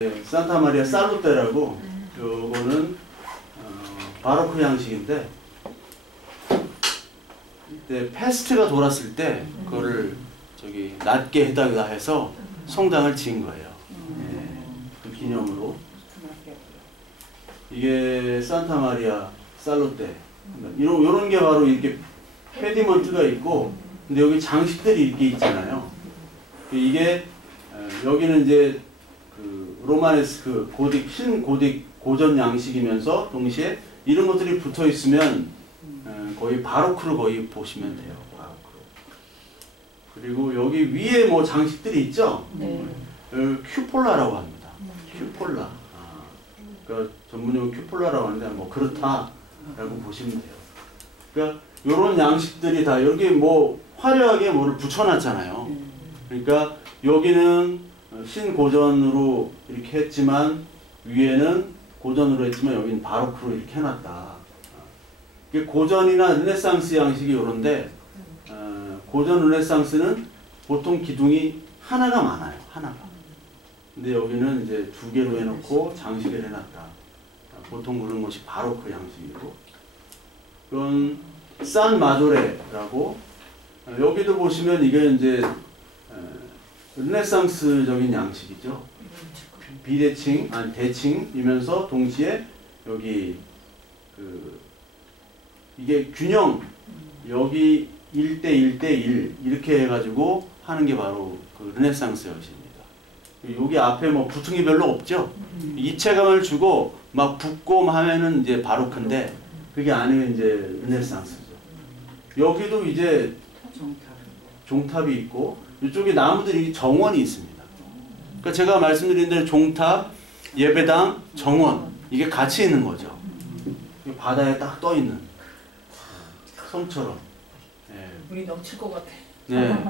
네, 산타 마리아 살루테라고 요거는 바로크 양식인데 이때 페스트가 돌았을 때 그거를 저기 낮게 해달라 해서 성당을 지은 거예요. 네, 그 기념으로 이게 산타 마리아 살루테 이런 게 바로 이렇게 페디먼트가 있고 근데 여기 장식들이 이렇게 있잖아요. 이게 여기는 이제 그 로마네스크 고딕 신고딕 고전 양식이면서 동시에 이런 것들이 붙어 있으면 거의 바로크를 거의 보시면 돼요. 바로크. 그리고 여기 위에 뭐 장식들이 있죠. 네. 큐폴라라고 합니다. 큐폴라. 그러니까 전문용어 큐폴라라고 하는데 뭐 그렇다라고 보시면 돼요. 그러니까 이런 양식들이 다 여기 뭐 화려하게 뭐를 붙여놨잖아요. 그러니까 여기는 신고전으로 이렇게 했지만 위에는 고전으로 했지만 여기는 바로크로 이렇게 해놨다. 이게 고전이나 르네상스 양식이 이런데 고전 르네상스는 보통 기둥이 하나가 많아요. 하나가. 근데 여기는 이제 두 개로 해놓고 장식을 해놨다. 보통 그런 것이 바로크 양식이고 이건 산 마조레라고 여기도 보시면 이게 이제 르네상스적인 양식이죠. 비대칭, 아니 대칭이면서 동시에 여기 이게 균형 여기 1대 1대 1 이렇게 해가지고 하는 게 바로 그 르네상스 형식입니다. 여기 앞에 뭐 부퉁이 별로 없죠. 입체감을 주고 막 붓고 하면은 이제 바로크인데 그게 아니면 이제 르네상스죠. 여기도 이제 종탑이 있고 이쪽에 나무들이 정원이 있습니다. 그러니까 제가 말씀드린 대로 종탑, 예배당, 정원 이게 같이 있는 거죠. 바다에 딱 떠 있는 섬처럼. 네. 물이 넘칠 것 같아. 네.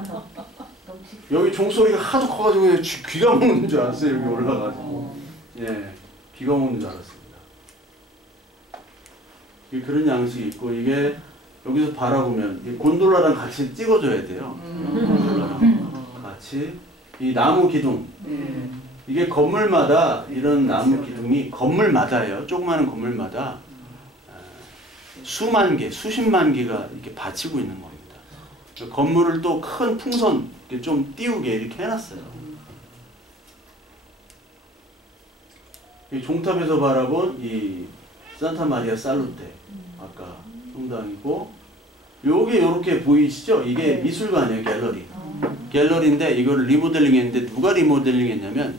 여기 종소리가 하도 커가지고 귀가 먹는 줄 알았어요. 여기 올라가지고. 예, 귀가 먹는 줄 알았습니다. 그런 양식이 있고 이게 여기서 바라보면 곤돌라랑 같이 찍어줘야 돼요. 곤돌라랑 같이 이 나무 기둥 이게 건물마다 이런 나무 기둥이 건물마다예요. 조그마한 건물마다 수만 개, 수십만 개가 이렇게 받치고 있는 겁니다. 건물을 또 큰 풍선 좀 띄우게 이렇게 해놨어요. 이 종탑에서 바라본 이 산타 마리아 살루테 아까 성당이고 요게 요렇게 보이시죠? 이게 네. 미술관이에요. 갤러리. 갤러리인데 이걸 리모델링 했는데 누가 리모델링 했냐면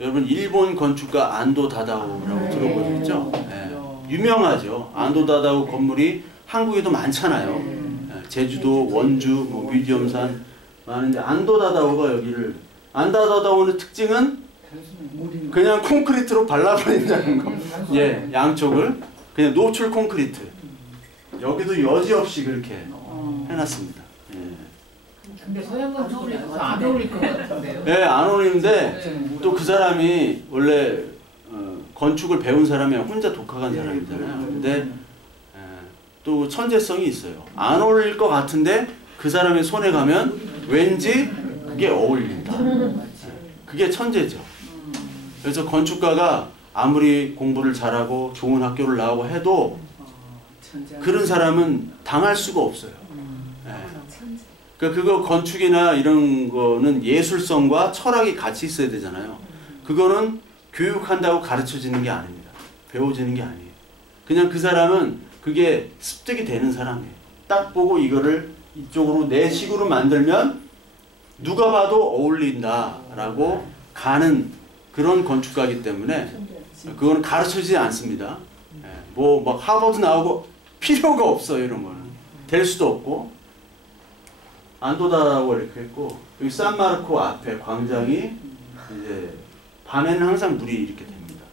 여러분 일본 건축가 안도 다다오라고 들어보셨죠? 네. 유명하죠. 안도 다다오 건물이 한국에도 많잖아요. 네. 제주도, 원주, 뭐 뮤지엄산 많은데 안도 다다오가 여기를 안도 다다오의 특징은 그냥 콘크리트로 발라버린다는 거. 예, 양쪽을 그냥 노출 콘크리트. 여기도 여지없이 그렇게 해놨습니다. 예. 근데 서양 건축은 안 어울릴 것 같은데요? 네, 안 어울리는데 또 그 사람이 원래 건축을 배운 사람이 혼자 독학한 사람이잖아요. 근데 또 천재성이 있어요. 안 어울릴 것 같은데 그 사람의 손에 가면 왠지 그게 어울린다. 그게 천재죠. 그래서 건축가가 아무리 공부를 잘하고 좋은 학교를 나오고 해도 그런 사람은 당할 수가 없어요. 네. 그러니까 그거 건축이나 이런 거는 예술성과 철학이 같이 있어야 되잖아요. 그거는 교육한다고 가르쳐지는 게 아닙니다. 배워지는 게 아니에요. 그냥 그 사람은 그게 습득이 되는 사람이에요. 딱 보고 이거를 이쪽으로 내 식으로 만들면 누가 봐도 어울린다라고 가는 그런 건축가이기 때문에 그거는 가르쳐지지 않습니다. 뭐 막 하버드 나오고 필요가 없어요. 이런 거는 될 수도 없고 안도다라고 이렇게 했고 여기 산마르코 앞에 광장이 이제 밤에는 항상 물이 이렇게 됩니다.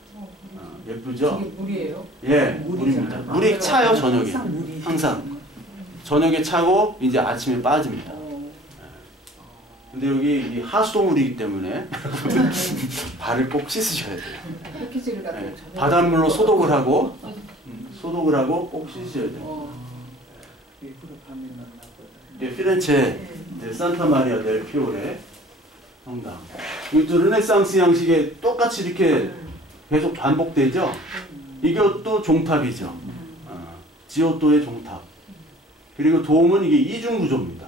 예쁘죠? 이게 물이에요? 예, 물입니다. 물이 차요 저녁에 항상 저녁에 차고 이제 아침에 빠집니다. 근데 여기 하수도물이기 때문에 발을 꼭 씻으셔야 돼요. 네, 바닷물로 소독을 하고 꼭 씻으셔야 돼요. 이게 피렌체 산타 마리아 델 피오레 성당. 이것도 르네상스 양식에 똑같이 이렇게 계속 반복되죠. 이것도 종탑이죠. 지오토의 종탑. 그리고 돔은 이게 이중 구조입니다.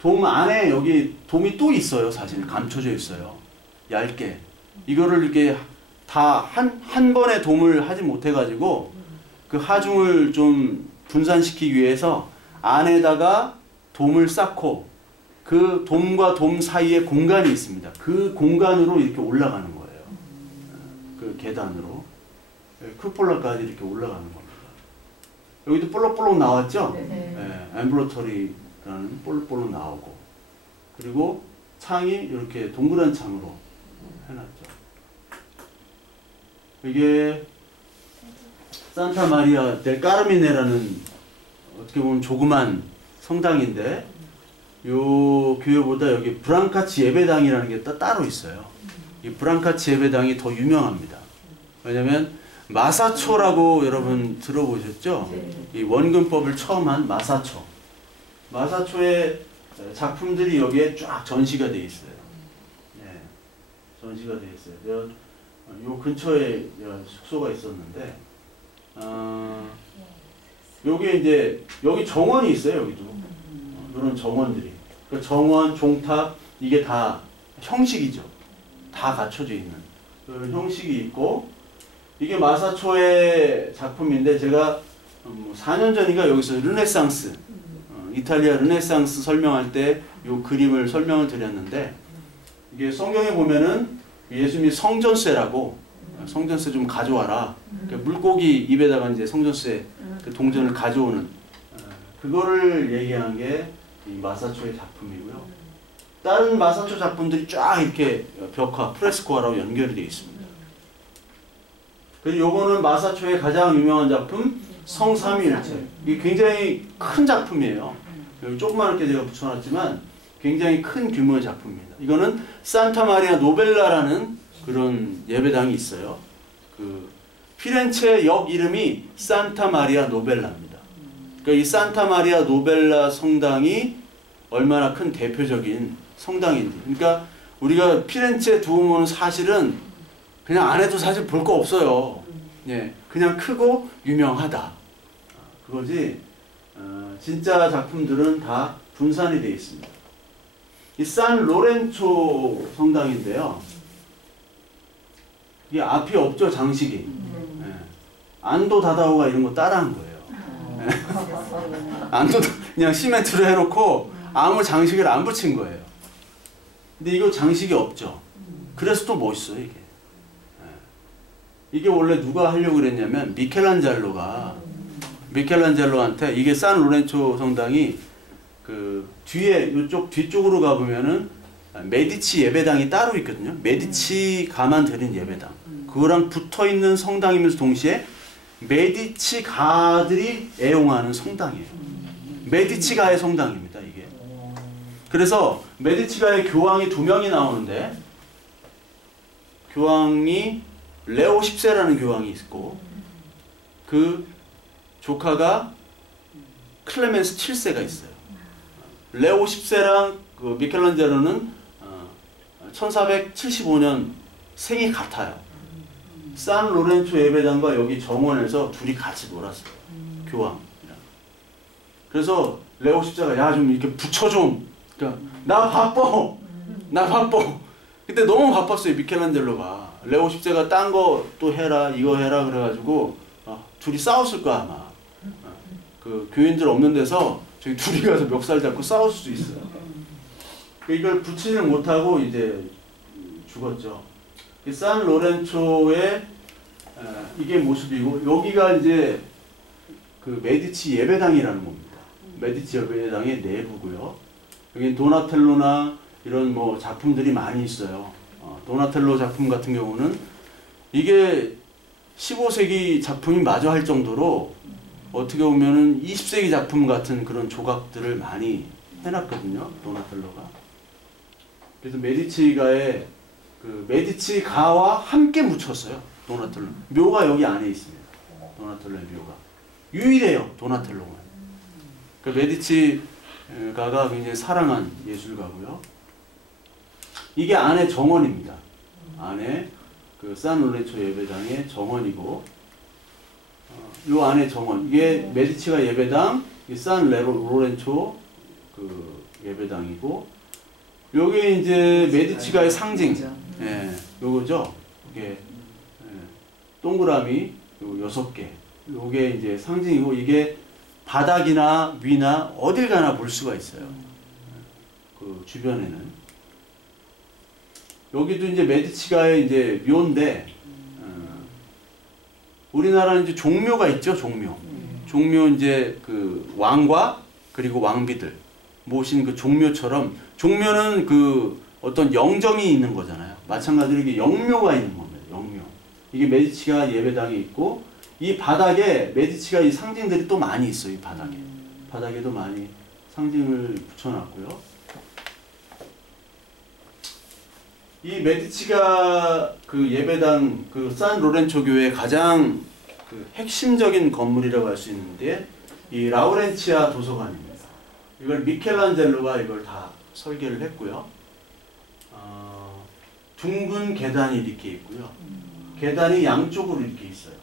돔 안에 여기 돔이 또 있어요. 사실 감춰져 있어요. 얇게. 이거를 이렇게 다 한 번에 돔을 하지 못해가지고 그 하중을 좀 분산시키기 위해서 안에다가 돔을 쌓고 그 돔과 돔 사이에 공간이 있습니다. 그 공간으로 이렇게 올라가는 거예요. 그 계단으로. 쿠폴라까지 이렇게 올라가는 겁니다. 여기도 볼록볼록 나왔죠? 앰블러터리라는 볼록볼록 나오고. 그리고 창이 이렇게 동그란 창으로 해놨죠. 이게 산타 마리아 델 까르미네라는 어떻게 보면 조그만 성당인데 요 교회보다 여기 브랑카치 예배당이라는 게 따로 있어요. 이 브랑카치 예배당이 더 유명합니다. 왜냐면 마사초라고 여러분 들어보셨죠? 이 원근법을 처음 한 마사초. 마사초의 작품들이 여기에 쫙 전시가 되어 있어요. 네, 전시가 되어 있어요. 요 근처에 숙소가 있었는데, 요게 이제, 여기 정원이 있어요, 여기도. 이런 정원들이. 그 정원, 종탑, 이게 다 형식이죠. 다 갖춰져 있는. 그런 형식이 있고, 이게 마사초의 작품인데, 제가 4년 전인가 여기서 르네상스, 이탈리아 르네상스 설명할 때 요 그림을 설명을 드렸는데, 이게 성경에 보면은 예수님이 성전쇠라고, 성전쇠 좀 가져와라. 물고기 입에다가 이제 성전쇠 그 동전을 가져오는, 그거를 얘기한 게 이 마사초의 작품이고요. 다른 마사초 작품들이 쫙 이렇게 벽화, 프레스코화라고 연결이 되어 있습니다. 그리고 요거는 마사초의 가장 유명한 작품, 성삼위일체. 이게 굉장히 큰 작품이에요. 여기 조그맣게 제가 붙여놨지만 굉장히 큰 규모의 작품입니다. 이거는 산타 마리아 노벨라라는 그런 예배당이 있어요. 그 피렌체 역 이름이 산타 마리아 노벨라입니다. 그러니까 이 산타 마리아 노벨라 성당이 얼마나 큰 대표적인 성당인지. 그러니까 우리가 피렌체 두오모는 사실은 그냥 안 해도 사실 볼 거 없어요. 예, 그냥 크고 유명하다. 그거지. 진짜 작품들은 다 분산이 되어 있습니다. 이 산 로렌초 성당인데요. 이게 앞이 없죠, 장식이. 예. 안도 다다오가 이런 거 따라한 거예요. 안도 그냥 시멘트로 해놓고 아무 장식을 안 붙인 거예요. 근데 이거 장식이 없죠. 그래서 또 멋있어요, 이게. 이게 원래 누가 하려고 그랬냐면 미켈란젤로한테 이게 산 로렌초 성당이 그 뒤에 이쪽 뒤쪽으로 가보면은 메디치 예배당이 따로 있거든요. 메디치 가만 드린 예배당. 그거랑 붙어 있는 성당이면서 동시에 메디치 가들이 애용하는 성당이에요. 메디치 가의 성당입니다, 이게. 그래서 메디치 가의 교황이 2명이 나오는데 교황이 레오 10세라는 교황이 있고 그 조카가 클레멘스 7세가 있어요. 레오 10세랑 그 미켈란젤로는 1475년 생이 같아요. 산 로렌초 예배당과 여기 정원에서 둘이 같이 놀았어요. 교황이랑. 그래서 레오 10세가 야 좀 이렇게 붙여 좀. 그러니까 나 바빠. 그때 너무 바빴어요, 미켈란젤로가. 레오 10세가 딴 거 또 해라, 이거 해라 그래가지고 둘이 싸웠을 거야 아마. 그 교인들 없는 데서 저기 둘이 가서 멱살 잡고 싸울 수도 있어요. 이걸 붙이지를 못하고 이제 죽었죠. 산 로렌초의 이게 모습이고 여기가 이제 그 메디치 예배당이라는 겁니다. 메디치 예배당의 내부고요. 여기 도나텔로나 이런 뭐 작품들이 많이 있어요. 도나텔로 작품 같은 경우는 이게 15세기 작품이 마저 할 정도로 어떻게 보면은 20세기 작품 같은 그런 조각들을 많이 해놨거든요. 도나텔로가. 그래서 메디치가의 그 메디치가와 함께 묻혔어요. 도나텔로. 묘가 여기 안에 있습니다. 도나텔로의 묘가. 유일해요. 도나텔로가. 그 메디치가가 굉장히 사랑한 예술가고요. 이게 안에 정원입니다. 안에 그 산로렌초 예배당의 정원이고, 요 안에 정원. 이게 메디치가 예배당, 산 로렌초 그 예배당이고, 요게 이제 메디치가의 상징. 예, 요거죠. 이게 예, 동그라미 요 6개. 요게 이제 상징이고, 이게 바닥이나 위나 어딜 가나 볼 수가 있어요. 그 주변에는. 여기도 이제 메디치가의 이제 묘인데, 우리나라는 이제 종묘가 있죠, 종묘. 종묘 이제 그 왕과 그리고 왕비들 모신 그 종묘처럼, 종묘는 그 어떤 영정이 있는 거잖아요. 마찬가지로 이게 영묘가 있는 겁니다. 영묘. 이게 메디치가 예배당에 있고, 이 바닥에 메디치가 이 상징들이 또 많이 있어요. 이 바닥에. 바닥에도 많이 상징을 붙여놨고요. 이 메디치가 그 예배당 그 산 로렌초 교회의 가장 그 핵심적인 건물이라고 할 수 있는데, 이 라우렌치아 도서관입니다. 이걸 미켈란젤로가 이걸 다 설계를 했고요. 둥근 계단이 이렇게 있고요. 계단이 양쪽으로 이렇게 있어요.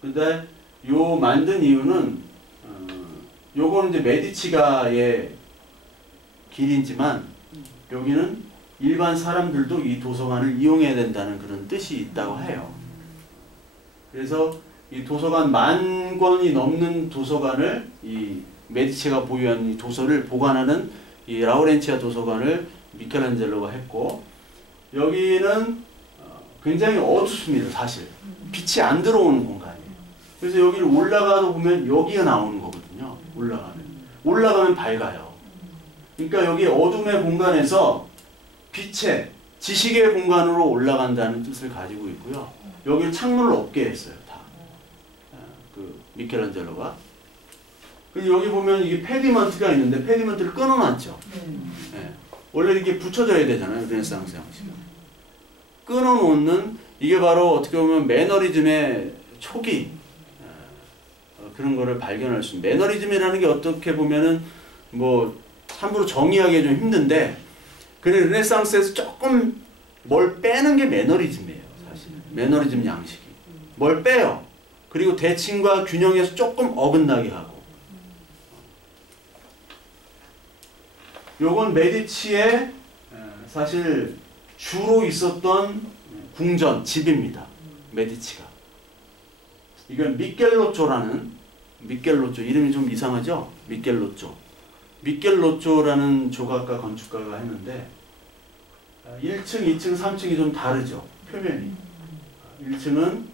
근데 요 만든 이유는 요거는 이제 메디치가의 길이지만, 여기는 일반 사람들도 이 도서관을 이용해야 된다는 그런 뜻이 있다고 해요. 그래서 이 도서관 10,000권이 넘는 도서관을, 이 메디치가 보유한 이 도서를 보관하는 이 라우렌치아 도서관을 미켈란젤로가 했고, 여기는 굉장히 어둡습니다. 사실 빛이 안 들어오는 공간이에요. 그래서 여기를 올라가도 보면 여기가 나오는 거거든요. 올라가면 밝아요. 그러니까 여기 어둠의 공간에서 빛의 지식의 공간으로 올라간다는 뜻을 가지고 있고요. 여기 창문을 없게 했어요. 다. 그 미켈란젤로가. 그리고 여기 보면 이게 페디먼트가 있는데, 페디먼트를 끊어놨죠. 네. 원래 이렇게 붙여져야 되잖아요. 르네상스 양식은. 끊어놓는, 이게 바로 어떻게 보면 매너리즘의 초기, 그런 거를 발견할 수 있습니다. 매너리즘이라는 게 어떻게 보면은 뭐 함부로 정의하기 좀 힘든데, 그래 르네상스에서 조금 뭘 빼는 게 매너리즘이에요. 사실 매너리즘 양식이 뭘 빼요. 그리고 대칭과 균형에서 조금 어긋나게 하고. 요건 메디치의 사실 주로 있었던 궁전, 집입니다. 메디치가. 이건 미켈로쪼라는, 미켈로쪼 이름이 좀 이상하죠? 미켈로쪼라는 조각가 건축가가 했는데, 1층, 2층, 3층이 좀 다르죠. 표면이. 1층은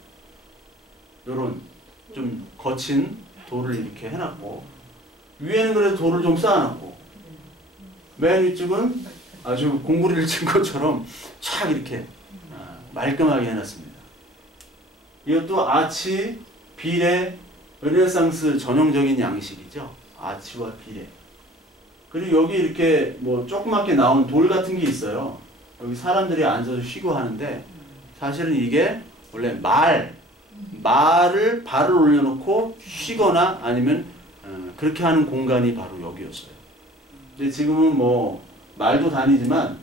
요런 좀 거친 돌을 이렇게 해놨고, 위에는 그래도 돌을 좀 쌓아놨고, 맨 위쪽은 아주 공구리를 친 것처럼 촥 이렇게 말끔하게 해놨습니다. 이것도 아치, 비례, 르네상스 전형적인 양식이죠. 아치와 비례. 그리고 여기 이렇게 뭐 조그맣게 나온 돌 같은 게 있어요. 여기 사람들이 앉아서 쉬고 하는데, 사실은 이게 원래 말을 발을 올려놓고 쉬거나 아니면 그렇게 하는 공간이 바로 여기였어요. 근데 지금은 뭐 말도 다니지만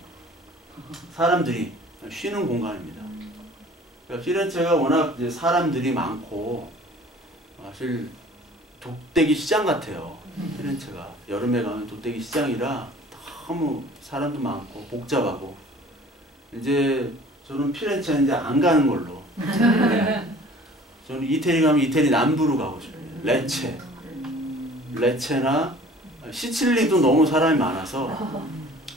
사람들이 쉬는 공간입니다. 그러니까 피렌체가 워낙 이제 사람들이 많고, 사실 돗대기 시장 같아요. 피렌체가 여름에 가면 돗대기 시장이라 너무 사람도 많고 복잡하고, 이제 저는 피렌체는 이제 안 가는 걸로. 네. 저는 이태리 가면 이태리 남부로 가고 싶어요. 레체나 시칠리도 너무 사람이 많아서,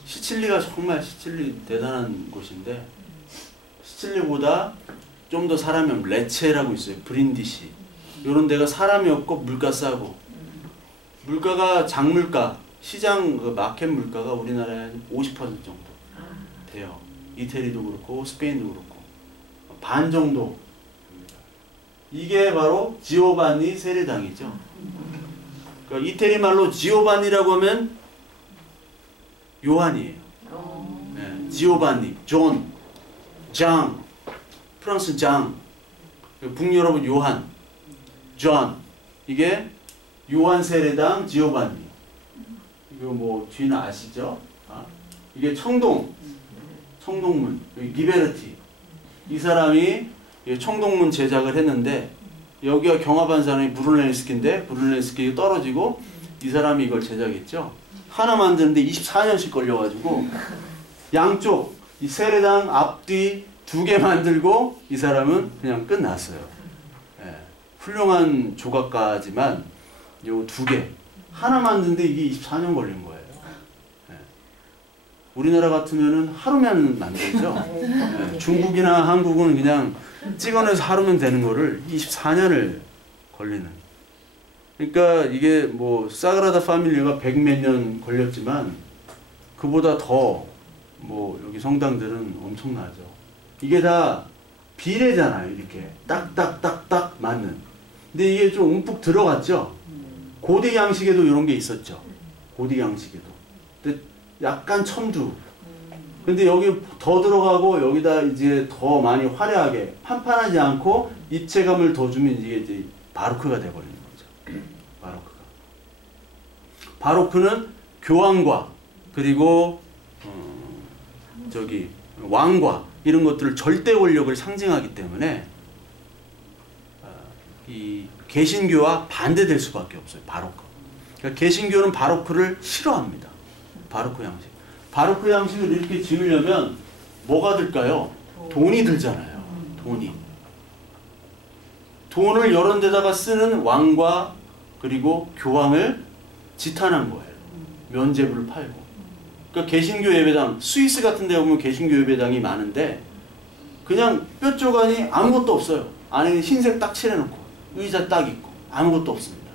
시칠리가 정말 시칠리 대단한 곳인데, 시칠리보다 좀 더 사람이 없는 레체라고 있어요. 브린디시. 이런 데가 사람이 없고 물가 싸고, 물가가 장물가, 시장 그 마켓 물가가 우리나라의 한 50% 정도 돼요. 이태리도 그렇고 스페인도 그렇고 반 정도. 이게 바로 지오반니 세례당이죠. 그러니까 이태리 말로 지오반니라고 하면 요한이에요. 네, 지오반니, 존, 장, 프랑스 장, 북유럽은 요한, 존. 이게 요한 세례당 지오반니. 이거 뭐 주인 아시죠? 이게 청동, 청동문, 여기 기베르티. 이 사람이 청동문 제작을 했는데 여기가 경합한 사람이 브룬ell스키인데 브룬ell스키가 떨어지고 이 사람이 이걸 제작했죠. 하나 만드는데 24년씩 걸려가지고 양쪽 이 세례당 앞뒤 2개 만들고 이 사람은 그냥 끝났어요. 예, 훌륭한 조각가지만 요 2개 하나 만드는데 이게 24년 걸린 거예요. 예, 우리나라 같으면은 하루면 만들죠. 예, 중국이나 한국은 그냥 찍어내서 하루면 되는 거를 24년을 걸리는. 그러니까 이게 뭐 사그라다 파밀리아가 100몇 년 걸렸지만 그보다 더 뭐 여기 성당들은 엄청나죠. 이게 다 비례잖아요. 이렇게 딱딱딱딱 맞는. 근데 이게 좀 움푹 들어갔죠. 고딕 양식에도 이런 게 있었죠. 고딕 양식에도. 근데 약간 첨두. 근데 여기 더 들어가고 여기다 이제 더 많이 화려하게 판판하지 않고 입체감을 더 주면 이게 이제 바로크가 돼버리는 거죠. 바로크가. 바로크는 교황과 그리고 저기 왕과 이런 것들을 절대 권력을 상징하기 때문에 이 개신교와 반대될 수밖에 없어요. 바로크. 그러니까 개신교는 바로크를 싫어합니다. 바로크 양식. 바로크 양식을 이렇게 지으려면 뭐가 들까요? 돈이 들잖아요. 돈이. 돈을 여러 데다가 쓰는 왕과 그리고 교황을 지탄한 거예요. 면죄부를 팔고. 그러니까 개신교 예배당, 스위스 같은 데 보면 개신교 예배당이 많은데 그냥 뼈조간이 아무것도 없어요. 안에 흰색 딱 칠해놓고 의자 딱 있고 아무것도 없습니다.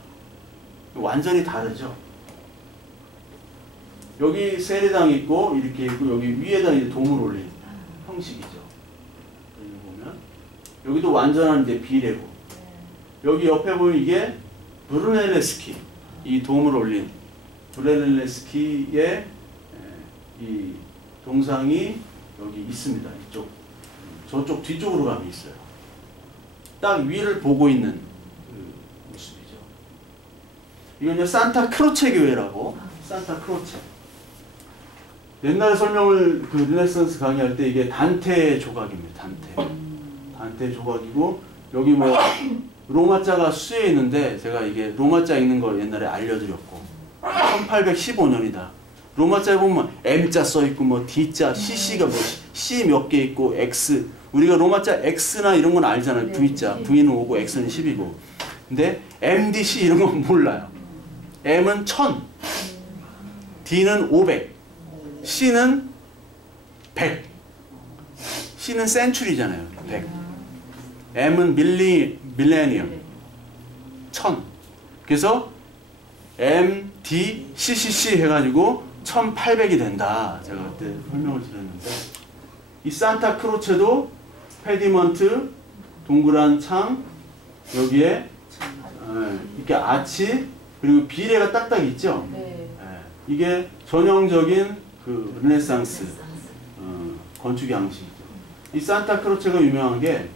완전히 다르죠. 여기 세례당이 있고 이렇게 있고 여기 위에다 이제 동을 올린 형식이죠. 여기 보면 여기도 완전한 이제 비례고 여기 옆에 보면 이게 브루넬레스키 이 돔을 올린 브루넬레스키의 이 동상이 여기 있습니다. 이쪽 저쪽 뒤쪽으로 가면 있어요. 딱 위를 보고 있는 그 모습이죠. 이건 이제 산타 크로체 교회라고 산타 크로체. 옛날에 설명을 그 르네상스 강의할 때 이게 단테 조각입니다. 단테 조각이고 여기 뭐 로마자가 수에 있는데 제가 이게 로마자 읽는 걸 옛날에 알려드렸고 1815년이다. 로마자에 보면 M자 써있고 뭐 D자, CC가 뭐 C 몇 개 있고 X 우리가 로마자 X나 이런 건 알잖아요. V자, V는 5고 X는 10이고 근데 MDC 이런 건 몰라요. M은 1000 D는 500 C는 100 C는 센츄리잖아요. 100 M은 밀레니엄 1000 그래서 MD, CCC 해가지고 1800이 된다. 제가 그때 설명을 드렸는데 이 산타 크로체도 페디먼트 동그란 창 여기에 이렇게 아치 그리고 비례가 딱딱 있죠. 이게 전형적인 그 르네상스 건축 양식이죠. 이 산타 크로체가 유명한 게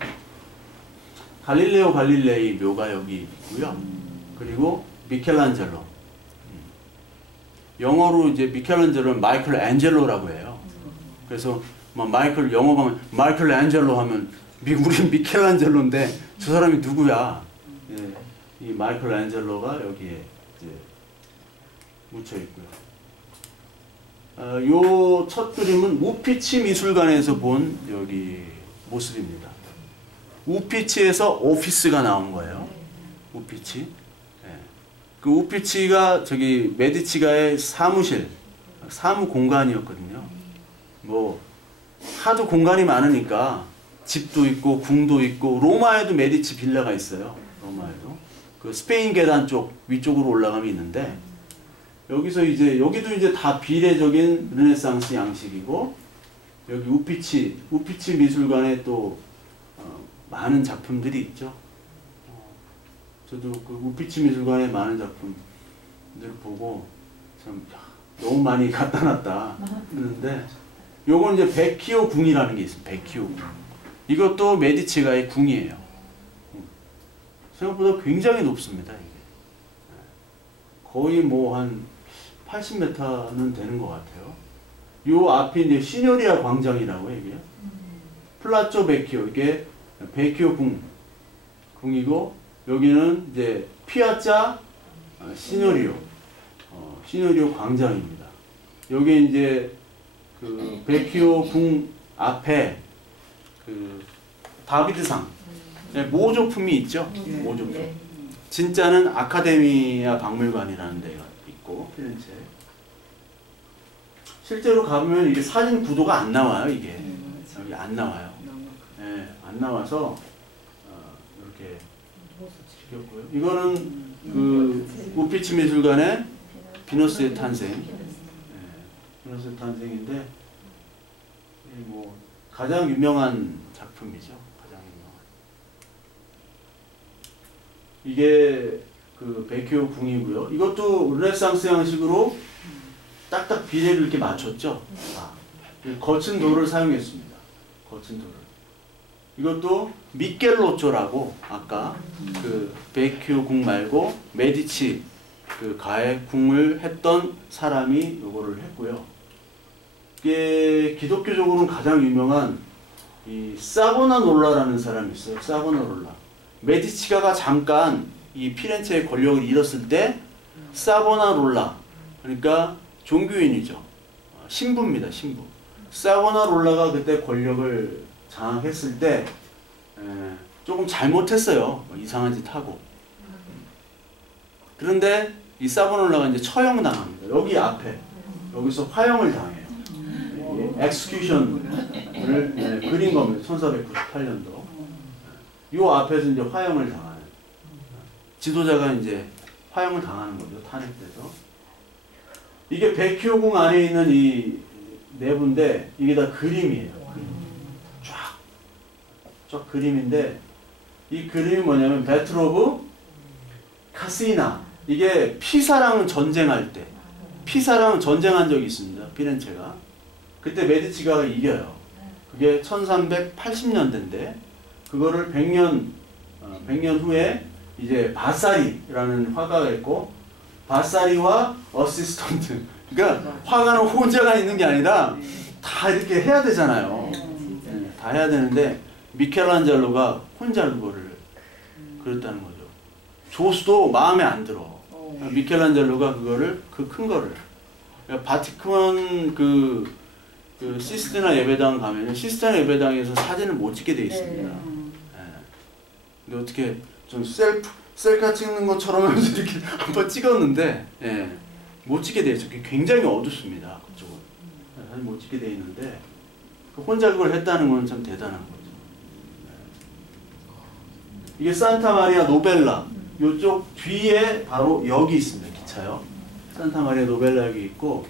갈릴레오 갈릴레이 묘가 여기 있고요. 그리고 미켈란젤로 영어로 이제 미켈란젤로는 마이클 앤젤로라고 해요. 그래서 막 마이클 영어 가면 마이클 앤젤로 하면 우린 미켈란젤로인데 저 사람이 누구야? 예, 이 마이클 앤젤로가 여기에 이제 묻혀 있고요. 요 첫 그림은 우피치 미술관에서 본 여기 모습입니다. 우피치에서 오피스가 나온 거예요. 우피치. 그 우피치가 저기 메디치가의 사무 공간이었거든요. 뭐 하도 공간이 많으니까 집도 있고 궁도 있고 로마에도 메디치 빌라가 있어요. 로마에도 그 스페인 계단 쪽 위쪽으로 올라가면 있는데 여기서 이제 여기도 이제 다 비례적인 르네상스 양식이고 여기 우피치 미술관에 또 많은 작품들이 있죠. 저도 그 우피치 미술관에 많은 작품들 보고 참 너무 많이 갖다 놨다 그러는데 요건 이제 베키오 궁이라는 게 있어요. 베키오 궁. 이것도 메디치가의 궁이에요. 생각보다 굉장히 높습니다. 이게 거의 뭐 한 80m는 되는 것 같아요. 요 앞이 이제 시뇨리아 광장이라고 해요. 플라조 베키오, 이게 베키오 궁이고, 여기는 이제 피아자 시뇨리오, 시뇨리오 광장입니다. 여기 이제 그 베키오 궁 앞에 그 다비드상, 모조품이 있죠. 모조품. 진짜는 아카데미아 박물관이라는 데가 있고, 피렌체. 실제로 가보면 이게 사진 구도가 안 나와요, 이게. 여기 안 나와요. 네, 안 나와서, 이렇게 시켰고요. 이거는 그, 우피치 미술관의 비너스의 탄생. 네, 비너스의 탄생인데, 뭐, 가장 유명한 작품이죠. 가장 유명한. 이게 그 베키오 궁이고요. 이것도 르네상스 형식으로 딱딱 비례를 이렇게 맞췄죠. 거친 돌을 사용했습니다. 거친 돌을. 이것도 미켈로초라고 아까 그 베키오 궁 말고 메디치 그 가의 궁을 했던 사람이 요거를 했고요. 이게 기독교적으로는 가장 유명한 이 사보나롤라라는 사람이 있어요. 사보나롤라. 메디치가가 잠깐 이 피렌체의 권력을 잃었을 때 사보나롤라, 그러니까 종교인이죠. 신부입니다. 신부. 사보나롤라가 그때 권력을 장악했을 때 조금 잘못했어요. 이상한 짓 하고. 그런데 이 사보나롤라가 이제 처형당합니다. 여기 앞에 여기서 화형을 당해요. 엑스큐션을 그린 겁니다. 1498년도. 이 앞에서 이제 화형을 당하는, 지도자가 이제 화형을 당하는 거죠. 탄핵돼서. 이게 베키오 궁 안에 있는 이 내부인데 이게 다 그림이에요. 쫙 그림인데, 이 그림이 뭐냐면 배틀 오브 카시나. 이게 피사랑 전쟁할 때, 피사랑 전쟁한 적이 있습니다. 피렌체가. 그때 메디치가 이겨요. 그게 1380년대인데 그거를 100년 후에 이제 바사리라는 화가가 있고, 바사리와 어시스턴트, 그러니까 화가는 혼자가 있는 게 아니라 다 이렇게 해야 되잖아요. 네, 다 해야 되는데 미켈란젤로가 혼자 그거를 그랬다는 거죠. 조수도 마음에 안 들어. 미켈란젤로가 그거를, 그 큰 거를, 그러니까 바티칸 그 시스티나 예배당 가면 시스티나 예배당에서 사진을 못 찍게 돼 있습니다. 네. 근데 어떻게 좀 셀카 찍는 것처럼 하면서 이렇게 한번 찍었는데, 예, 못 찍게 돼 있어요. 굉장히 어둡습니다. 그쪽은. 사진 못 찍게 돼 있는데, 혼자 그걸 했다는 건 참 대단한 거죠. 이게 산타 마리아 노벨라. 이쪽 뒤에 바로 여기 있습니다. 기차요. 산타 마리아 노벨라 여기 있고,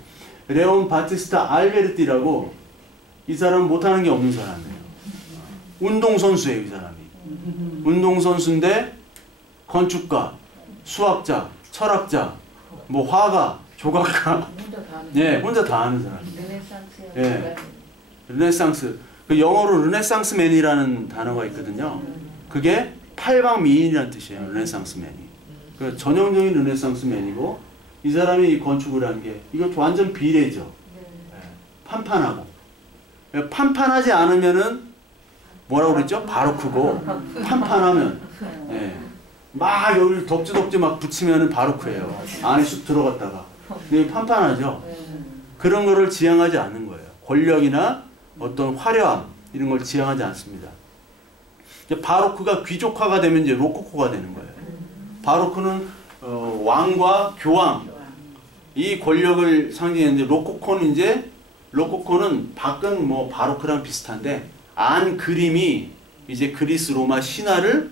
레온 바티스타 알베르티라고, 이 사람은 못하는 게 없는 사람이에요. 운동선수예요, 이 사람이. 운동선수인데 건축가, 수학자, 철학자, 뭐 화가, 조각가, 예, 혼자 다 하는 사람이에요. 예, 르네상스. 그 영어로 르네상스맨이라는 단어가 있거든요. 그게 팔방미인이라는 뜻이에요. 르네상스맨이. 그 전형적인 르네상스맨이고, 이 사람이 이 건축을 한 게 이거 완전 비례죠. 예, 판판하고. 판판하지 않으면은 뭐라고 그랬죠? 바로크고, 판판하면, 예, 막 여기 덕지덕지 막 붙이면은 바로크예요. 안에 쑥 들어갔다가. 근데 판판하죠. 그런 거를 지향하지 않는 거예요. 권력이나 어떤 화려함 이런 걸 지향하지 않습니다. 이제 바로크가 귀족화가 되면 이제 로코코가 되는 거예요. 바로크는 왕과 교황, 이 권력을 상징했는데, 로코코는 밖은 뭐 바로크랑 비슷한데 안 그림이 이제 그리스 로마 신화를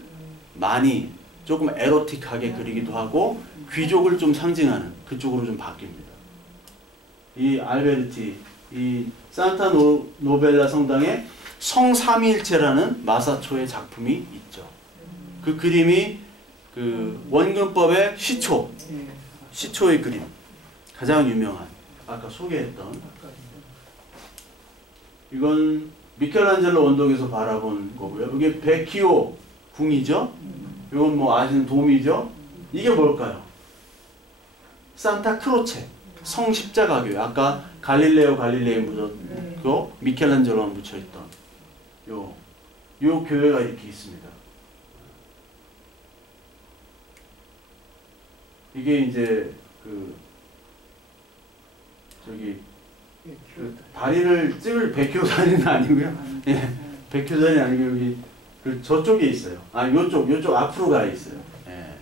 많이 조금 에로틱하게 그리기도 하고 귀족을 좀 상징하는 그쪽으로 좀 바뀝니다. 이 알베르티, 이 산타 노벨라 성당에 성삼위일체라는 마사초의 작품이 있죠. 그 그림이 그 원근법의 시초의 그림, 가장 유명한, 아까 소개했던, 이건 미켈란젤로 언덕에서 바라본 거고요. 이게 베키오 궁이죠. 이건 뭐 아시는 돔이죠. 이게 뭘까요? 산타 크로체, 성십자가교회. 아까 갈릴레오 갈릴레이 묻었고 미켈란젤로가 묻혀있던 요 교회가 이렇게 있습니다. 이게 이제 그 다리를 찍을 백효산이 아니고요. 예, 백효산이 아니고 여기 저쪽에 있어요. 아, 요쪽 앞으로 가 있어요. 예,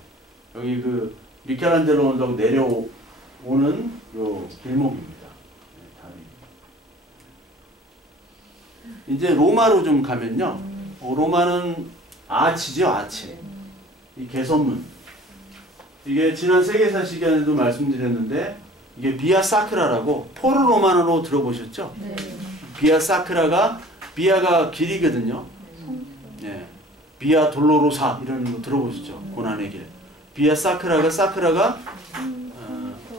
여기 그 미켈란젤로 언덕 내려오는 요 길목입니다. 예, 다리. 이제 로마로 좀 가면요. 로마는 아치죠, 아치. 이 개선문. 이게 지난 세계사 시간에도 말씀드렸는데 이게 비아 사크라라고 포르 로마노로 들어보셨죠? 네. 비아 사크라가 비아가 길이거든요. 예. 비아 돌로로사 이런 거 들어보셨죠? 고난의 길. 비아 사크라가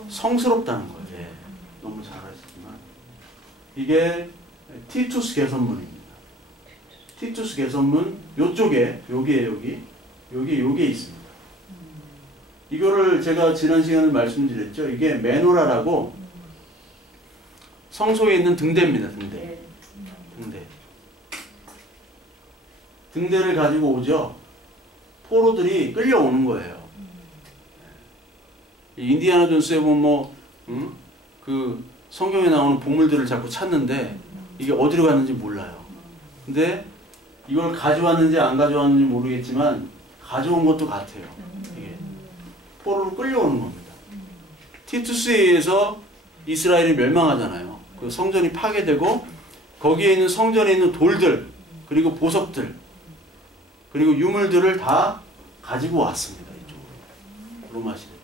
성스럽다는 거예요. 예. 너무 잘하시지만 이게 티투스 개선문입니다. 티투스 개선문 요쪽에 여기에 있습니다. 이거를 제가 지난 시간에 말씀드렸죠. 이게 메노라라고 성소에 있는 등대입니다. 등대를 가지고 오죠. 포로들이 끌려오는 거예요. 인디아나 존스에 보면 그 성경에 나오는 보물들을 자꾸 찾는데 이게 어디로 갔는지 몰라요. 근데 이걸 가져왔는지 안 가져왔는지 모르겠지만 가져온 것도 같아요. 이게 포로로 끌려오는 겁니다. 티투스에 의해서 이스라엘이 멸망하잖아요. 그 성전이 파괴되고 거기에 있는 성전에 있는 돌들 그리고 보석들 그리고 유물들을 다 가지고 왔습니다. 이쪽으로. 로마 시대 때.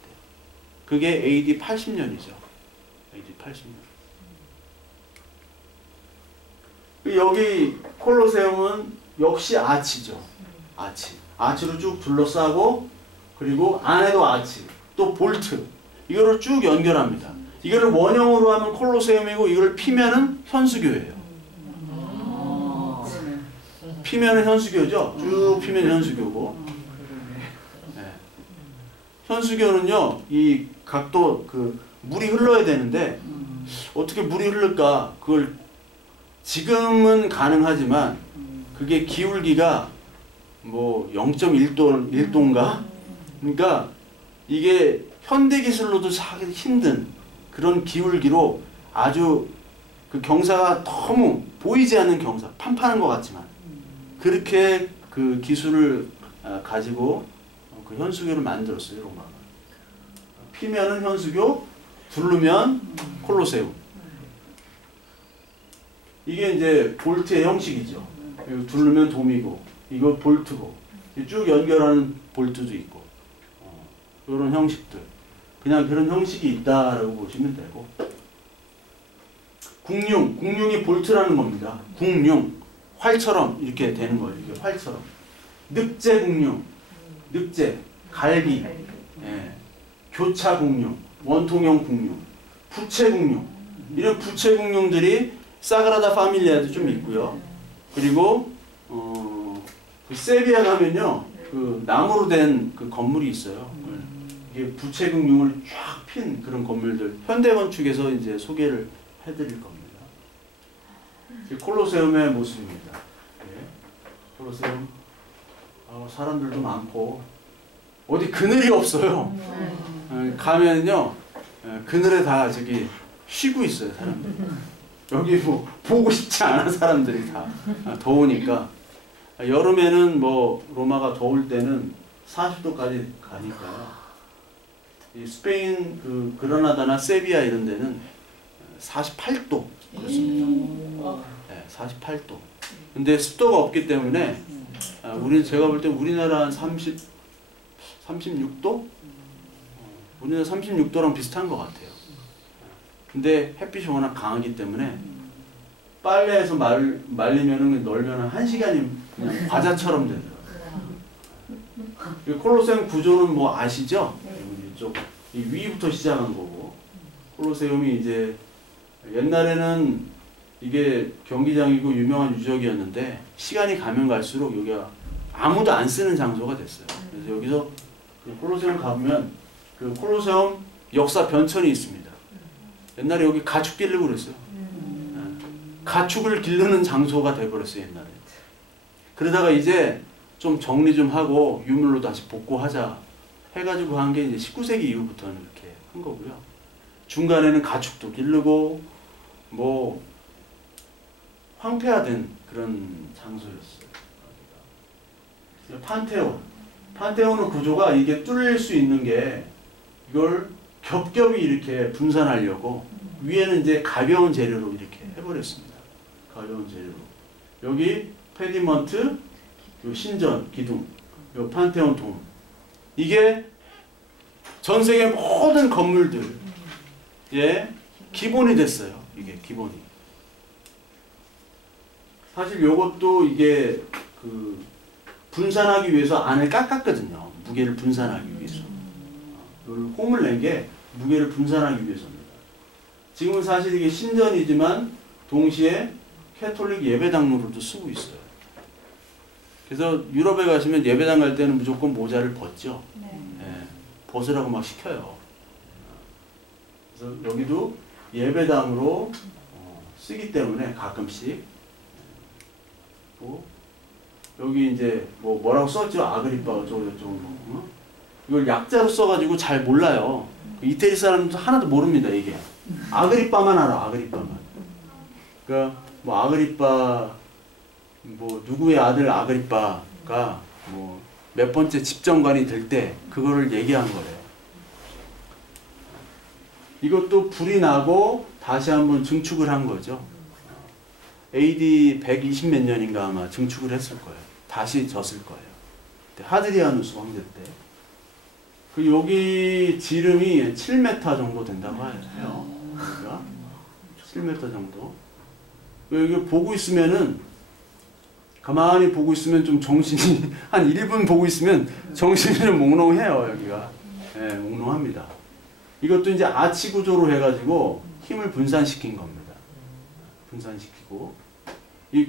그게 AD 80년이죠. AD 80년. 여기 콜로세움은 역시 아치죠. 아치로 쭉 둘러싸고 그리고 안에도 아치, 또 볼트 이거를 쭉 연결합니다. 이거를 원형으로 하면 콜로세움이고 이걸 피면은 현수교예요. 피면은 현수교죠. 쭉 피면 현수교고. 네. 현수교는요, 이 각도 물이 흘러야 되는데 어떻게 물이 흐를까? 그걸 지금은 가능하지만 그게 기울기가 뭐 0.1도인가? 그러니까 이게 현대 기술로도 하기 힘든 그런 기울기로 아주 그 경사가 너무 보이지 않는 경사, 판판한 것 같지만 그렇게 그 기술을 가지고 그 현수교를 만들었어요, 로마가. 피면은 현수교, 두르면 콜로세움. 이게 이제 볼트의 형식이죠. 두르면 돔이고, 이거 볼트고, 쭉 연결하는 볼트도 있고, 이런 형식들. 그냥 그런 형식이 있다라고 보시면 되고. 궁융이 볼트라는 겁니다. 궁융. 활처럼 이렇게 되는 거예요. 이게 활처럼. 늑제궁융, 갈비, 예. 교차궁융, 원통형 궁융, 부채궁융. 이런 부채궁융들이 사그라다 파밀리아도 좀 있고요. 그리고 그 세비야 가면요, 그 나무로 된 그 건물이 있어요. 이게 부채궁융을 쫙 핀 그런 건물들. 현대 건축에서 이제 소개를 해드릴 겁니다. 콜로세움의 모습입니다. 예. 콜로세움 사람들도 많고 어디 그늘이 없어요. 가면요 그늘에 다 저기 쉬고 있어요, 사람들. 여기 뭐 보고 싶지 않은 사람들이 다 더우니까. 여름에는 뭐 로마가 더울 때는 40도까지 가니까요. 이 스페인 그 그라나다나 세비야 이런 데는 48도 그렇습니다. 네, 48도. 근데 습도가 없기 때문에 제가 볼 때 우리나라 한 36도? 우리나라 36도랑 비슷한 것 같아요. 근데 햇빛이 워낙 강하기 때문에 빨래해서 말리면은 널면 1시간이 그냥 과자처럼 되더라고요. 콜로세움 구조는 뭐 아시죠? 이쪽 이 위부터 시작한 거고, 콜로세움이 이제 옛날에는 이게 경기장이고 유명한 유적이었는데 시간이 가면 갈수록 여기가 아무도 안 쓰는 장소가 됐어요. 그래서 여기서 그 콜로세움 가보면 그 콜로세움 역사 변천이 있습니다. 옛날에 여기 가축 기르고 그랬어요. 가축을 기르는 장소가 돼버렸어요, 옛날에. 그러다가 이제 좀 정리 좀 하고 유물로 다시 복구하자 해가지고 한 게 이제 19세기 이후부터는 이렇게 한 거고요. 중간에는 가축도 기르고 뭐 황폐화된 그런 장소였어요. 판테온의 구조가 이게 뚫릴 수 있는 게 이걸 겹겹이 이렇게 분산하려고 위에는 이제 가벼운 재료로 이렇게 해버렸습니다. 가벼운 재료로. 여기 페디먼트, 요 신전, 기둥, 요 판테온 돔. 이게 전 세계 모든 건물들의 기본이 됐어요. 이게 기본이. 사실 요것도 이게 그 분산하기 위해서 안을 깎았거든요. 무게를 분산하기 위해서. 홈을 낸 게 무게를 분산하기 위해서입니다. 지금은 사실 이게 신전이지만 동시에 캐톨릭 예배당으로도 쓰고 있어요. 그래서 유럽에 가시면 예배당 갈 때는 무조건 모자를 벗죠. 벗으라고 막 시켜요. 그래서 여기도 예배당으로 쓰기 때문에 가끔씩. 여기 이제 뭐라고 썼죠? 아그리빠가 저거 이걸 약자로 써가지고 잘 몰라요. 이태리 사람도 하나도 모릅니다. 이게 아그리빠만 알아. 아그리빠만. 그러니까 뭐 아그리빠 뭐 누구의 아들 아그리빠가 뭐 몇 번째 집정관이 될 때 그거를 얘기한 거래요. 이것도 불이 나고 다시 한번 증축을 한 거죠. AD 120 몇 년인가 아마 증축을 했을 거예요. 다시 졌을 거예요. 하드리아누스 황제 때. 그 여기 지름이 7m 정도 된다고 해요. 그러니까 7m 정도. 여기 보고 있으면은 가만히 보고 있으면 좀 정신이 한 1분 보고 있으면 정신이 좀 몽롱해요. 여기가. 몽롱합니다. 이것도 이제 아치 구조로 해가지고 힘을 분산시킨 겁니다. 분산시키고 이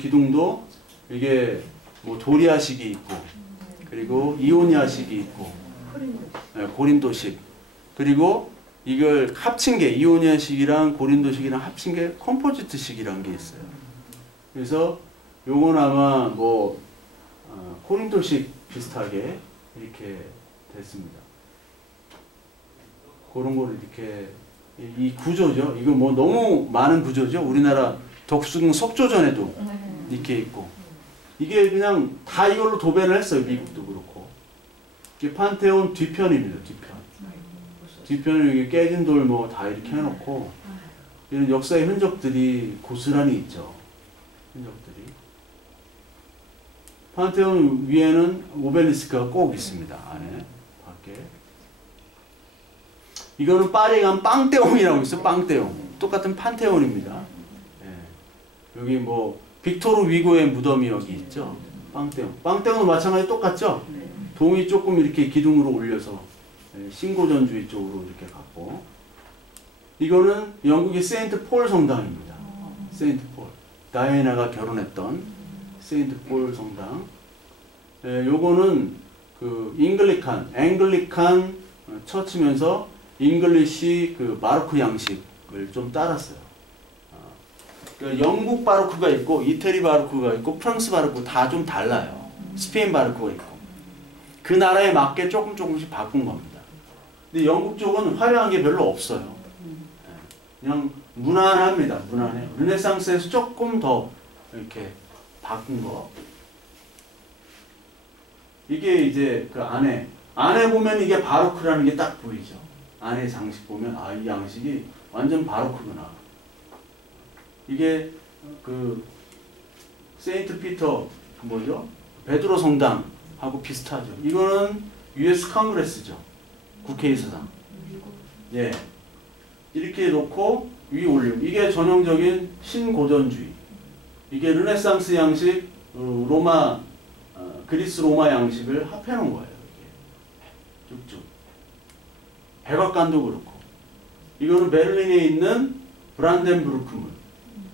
기둥도 이게 뭐 도리아식이 있고 그리고 이오니아식이 있고 고린도식 그리고 이걸 합친 게 이오니아식이랑 고린도식이랑 합친 게 컴포지트식이라는 게 있어요. 그래서 요건 아마 뭐 고린도식 비슷하게 이렇게 됐습니다. 그런 걸 이렇게 이 구조죠. 이거 뭐 너무 많은 구조죠. 우리나라 덕수궁 석조전에도 이렇게 있고 이게 그냥 다 이걸로 도배를 했어요. 미국도 그렇고. 이게 판테온 뒤편입니다. 뒤편에 여기 깨진 돌 뭐 다 이렇게 해놓고 이런 역사의 흔적들이 고스란히 있죠. 흔적들이. 판테온 위에는 오벨리스크가 꼭 있습니다. 안에 밖에. 이거는 파리 가면 빵떼옹이라고 있어요. 빵떼옹. 똑같은 판테온입니다. 여기 뭐 빅토르 위고의 무덤이 여기 있죠. 빵떼옹. 빵떼옹도 마찬가지 똑같죠. 동이 조금 이렇게 기둥으로 올려서 신고전주의 쪽으로 이렇게 갔고. 이거는 영국의 세인트 폴 성당입니다. 세인트 폴. 다이애나가 결혼했던 세인트 폴 성당. 요거는 그 앵글리칸 처치면서 잉글리시 그 바로크 양식을 좀 따랐어요. 그러니까 영국 바로크가 있고 이태리 바로크가 있고 프랑스 바로크 다 좀 달라요. 스페인 바로크가 있고 그 나라에 맞게 조금씩 바꾼 겁니다. 근데 영국 쪽은 화려한 게 별로 없어요. 그냥 무난합니다. 무난해요. 르네상스에서 조금 더 이렇게 바꾼 거. 이게 이제 그 안에 보면 이게 바로크라는 게 딱 보이죠. 안에 장식 보면 아, 이 양식이 완전 바로크구나. 이게 그 세인트 피터 뭐죠? 베드로 성당하고 비슷하죠. 이거는 US 컨그레스죠. 국회의사당. 예. 이렇게 놓고 위 올리고 이게 전형적인 신고전주의. 이게 르네상스 양식, 그리스 로마 양식을 합해놓은 거예요. 이게. 쭉쭉. 백악관도 그렇고. 이거는 베를린에 있는 브란덴부르크문.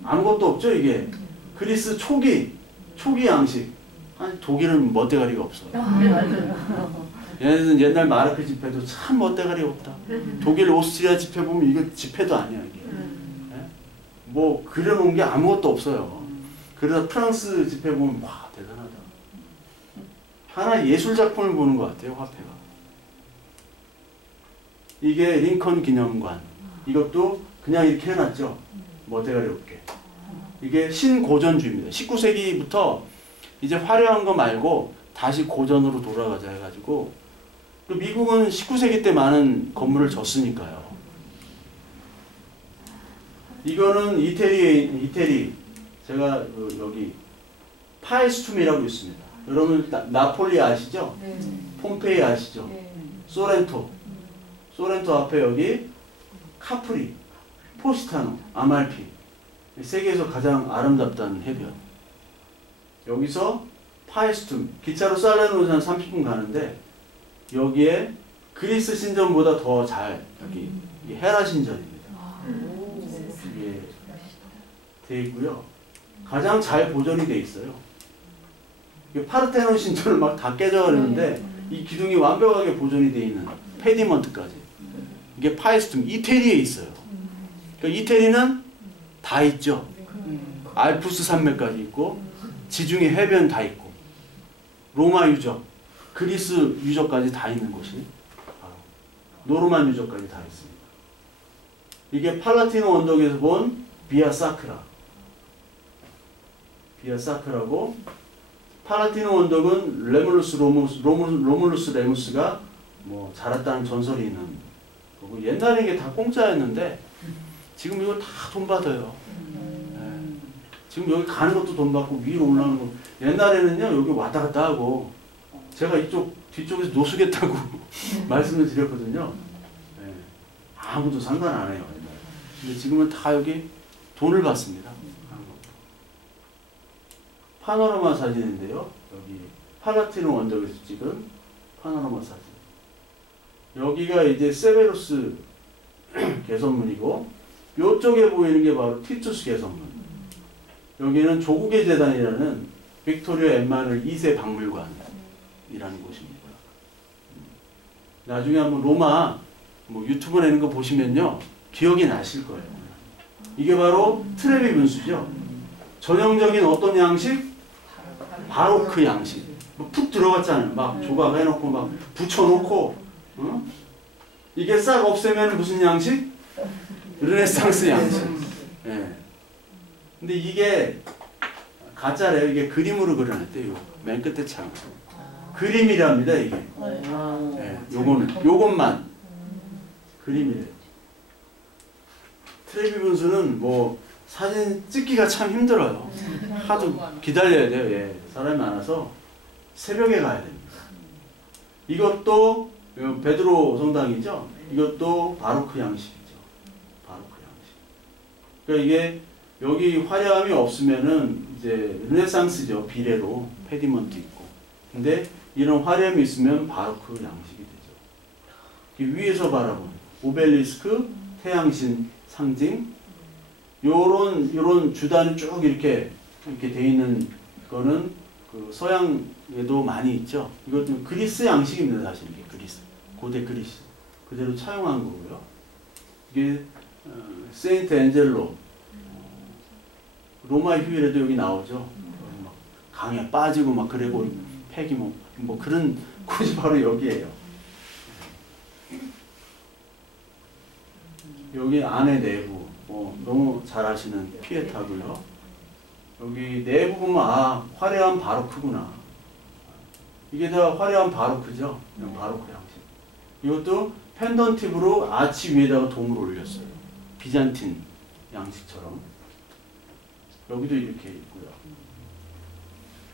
아무것도 없죠, 이게. 그리스 초기 양식. 아니, 독일은 멋대가리가 없어요. 얘네들은 옛날 마르크 지폐도 참 멋대가리 없다. 독일 오스트리아 지폐 보면 이거 지폐도 아니야 이게. 예? 뭐 그려놓은 게 아무것도 없어요. 그래서 프랑스 지폐 보면 와 대단하다. 하나 예술 작품을 보는 것 같아요 화폐가. 이게 링컨 기념관. 이것도 그냥 이렇게 해놨죠. 멋대가리 없게. 이게 신고전주의입니다. 19세기부터 이제 화려한 거 말고 다시 고전으로 돌아가자 해가지고 또 미국은 19세기 때 많은 건물을 졌으니까요. 이거는 이태리 제가 여기 파에스툼이라고 있습니다. 여러분 나폴리 아시죠? 네. 폼페이 아시죠? 네. 소렌토 앞에 여기 카프리, 포시타노, 아말피 세계에서 가장 아름답다는 해변. 여기서 파에스툼 기차로 살레노에서 한 30분 가는데 여기에 그리스 신전보다 더 잘 여기 이게 헤라 신전입니다. 이게 돼 있고요. 가장 잘 보존이 돼 있어요. 파르테논 신전을 막 다 깨져가는데 이 기둥이 완벽하게 보존이 돼 있는 페디먼트까지. 이게 파에스툼 이태리에 있어요. 그러니까 이태리는 다 있죠. 알프스 산맥까지 있고 지중해 해변 다 있고 로마 유적, 그리스 유적까지 다 있는 곳이 노르만 유적까지 다 있습니다. 이게 팔라티노 언덕에서 본 비아 사크라고 팔라티노 언덕은 로물루스 레무스가 뭐 자랐다는 전설이 있는 거고 옛날에 이게 다 공짜였는데 지금 이거 다 돈 받아요. 네. 지금 여기 가는 것도 돈 받고 위로 올라가는 거 옛날에는요 여기 왔다 갔다 하고 제가 이쪽 뒤쪽에서 노숙했다고 말씀을 드렸거든요. 네. 아무도 상관 안 해요. 근데 지금은 다 여기 돈을 받습니다. 파노라마 사진인데요. 여기 팔라티노 언덕에서 찍은 파노라마 사진. 여기가 이제 세베루스 개선문이고 이쪽에 보이는 게 바로 티투스 개선문. 여기는 조국의 재단이라는 빅토리아 엠마누엘 2세 박물관이라는 곳입니다. 나중에 한번 로마 뭐 유튜브 내는 거 보시면요 기억이 나실 거예요. 이게 바로 트레비 분수죠. 전형적인 어떤 양식? 바로크 양식. 뭐 푹 들어갔잖아요. 막 조각해놓고 막 붙여놓고 어? 이게 싹 없애면 무슨 양식? 르네상스 양식. 예. 근데 이게 가짜래요. 이게 그림으로 그려놨대요. 맨 끝에 참. 그림이랍니다, 이게. 예. 요것만. 그림이래. 트레비 분수는 뭐 사진 찍기가 참 힘들어요. 하도 기다려야 돼요. 예. 사람이 많아서 새벽에 가야 됩니다. 이것도 베드로 성당이죠. 이것도 바로크 양식이죠. 바로크 양식. 그러니까 이게 여기 화려함이 없으면은 이제 르네상스죠. 비례로 페디먼트 있고. 근데 이런 화려함이 있으면 바로크 양식이 되죠. 위에서 바라보는 오벨리스크, 태양신 상징. 요런 주단이 쭉 이렇게 돼 있는 거는 그 서양에도 많이 있죠. 이것도 그리스 양식입니다. 사실 이게 그리스. 고대 그리스. 그대로 차용한 거고요. 이게 세인트 엔젤로 로마 휴일에도 여기 나오죠. 막 강에 빠지고 막 그래고 폐기 뭐 그런 곳이 바로 여기에요. 여기 안에 내부 너무 잘 아시는 피에타고요. 여기 내부 보면 아 화려한 바로크구나. 이게 다 화려한 바로크죠. 바로크 양식. 이것도 펜던티브로 아치 위에다가 돔을 올렸어요. 비잔틴 양식처럼. 여기도 이렇게 있고요.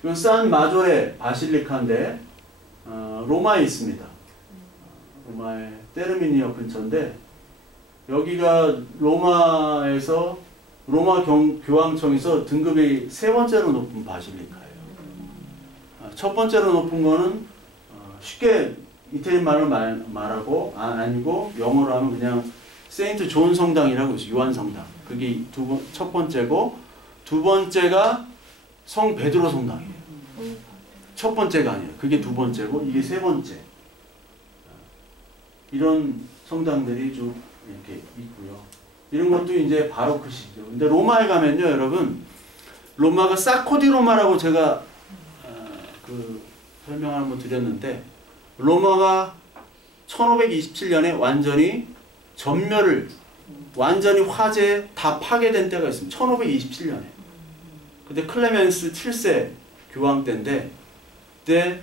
이건 산 마조레 바실리카인데 로마에 있습니다. 로마의 테르미니어 근처인데 여기가 로마에서 로마 교황청에서 등급이 세 번째로 높은 바실리카예요. 첫 번째로 높은 거는 쉽게 이태리 말로 말하고 아니고 영어로 하면 그냥 세인트 존 성당이라고 있어요. 요한 성당. 그게 첫 번째고 두 번째가 성 베드로 성당이에요. 첫 번째가 아니에요. 그게 두 번째고 이게 세 번째. 이런 성당들이 쭉 이렇게 있고요. 이런 것도 이제 바로크식이죠. 근데 로마에 가면요, 여러분, 로마가 사코디 로마라고 제가 그 설명 한번 드렸는데, 로마가 1527년에 완전히 전멸을, 완전히 화재에 다 파괴된 때가 있습니다. 1527년에. 근데 클레멘스 7세 교황 때인데, 그때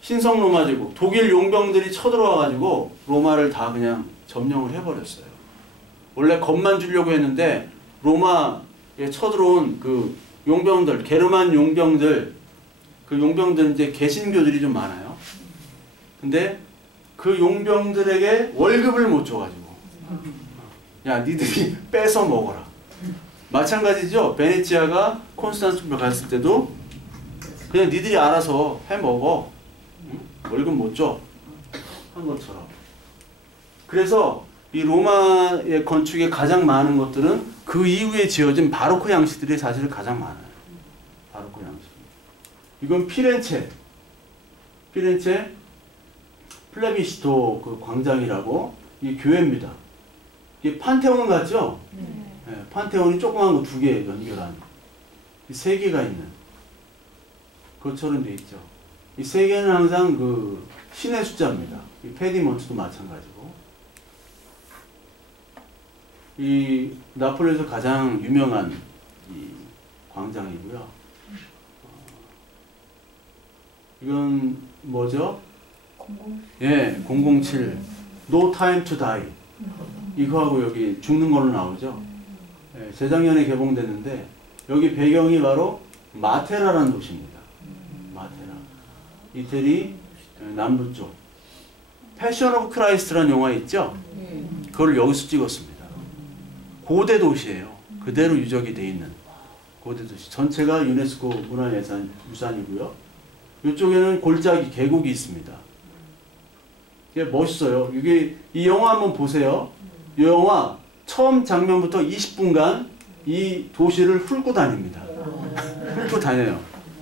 신성 로마 제국, 독일 용병들이 쳐들어와가지고 로마를 다 그냥 점령을 해버렸어요. 원래 겁만 주려고 했는데 로마에 쳐들어온 그 용병들, 게르만 용병들, 그 용병들은 이제 개신교들이 좀 많아요. 근데 그 용병들에게 월급을 못 줘가지고, 야, 니들이 뺏어 먹어라. 마찬가지죠. 베네치아가 콘스탄티노플 갔을 때도 그냥 니들이 알아서 해 먹어. 월급 못 줘. 한 것처럼. 그래서 이 로마의 건축에 가장 많은 것들은 그 이후에 지어진 바로크 양식들이 사실 가장 많아요. 바로크 양식. 이건 피렌체 플레비시토 그 광장이라고, 이 교회입니다. 이게 판테온 같죠? 네, 판테온이 조그만 거 2개 연결한, 이 3개가 있는 그것처럼 돼 있죠. 이 3개는 항상 그 신의 숫자입니다. 이 페디몬트도 마찬가지고. 이 나폴리에서 가장 유명한 이 광장이고요. 이건 뭐죠? 007 No Time to Die. 이거하고 여기 죽는 걸로 나오죠. 예, 재작년에 개봉됐는데 여기 배경이 바로 마테라라는 도시입니다. 마테라. 이태리 남부 쪽. 패션 오브 크라이스트라는 영화 있죠? 그걸 여기서 찍었습니다. 고대 도시예요. 그대로 유적이 돼 있는 고대 도시. 전체가 유네스코 문화유산이고요. 이쪽에는 골짜기 계곡이 있습니다. 이게 멋있어요. 이게 이 영화 한번 보세요. 이 영화 처음 장면부터 20분간 이 도시를 훑고 다닙니다. 훑고 다녀요.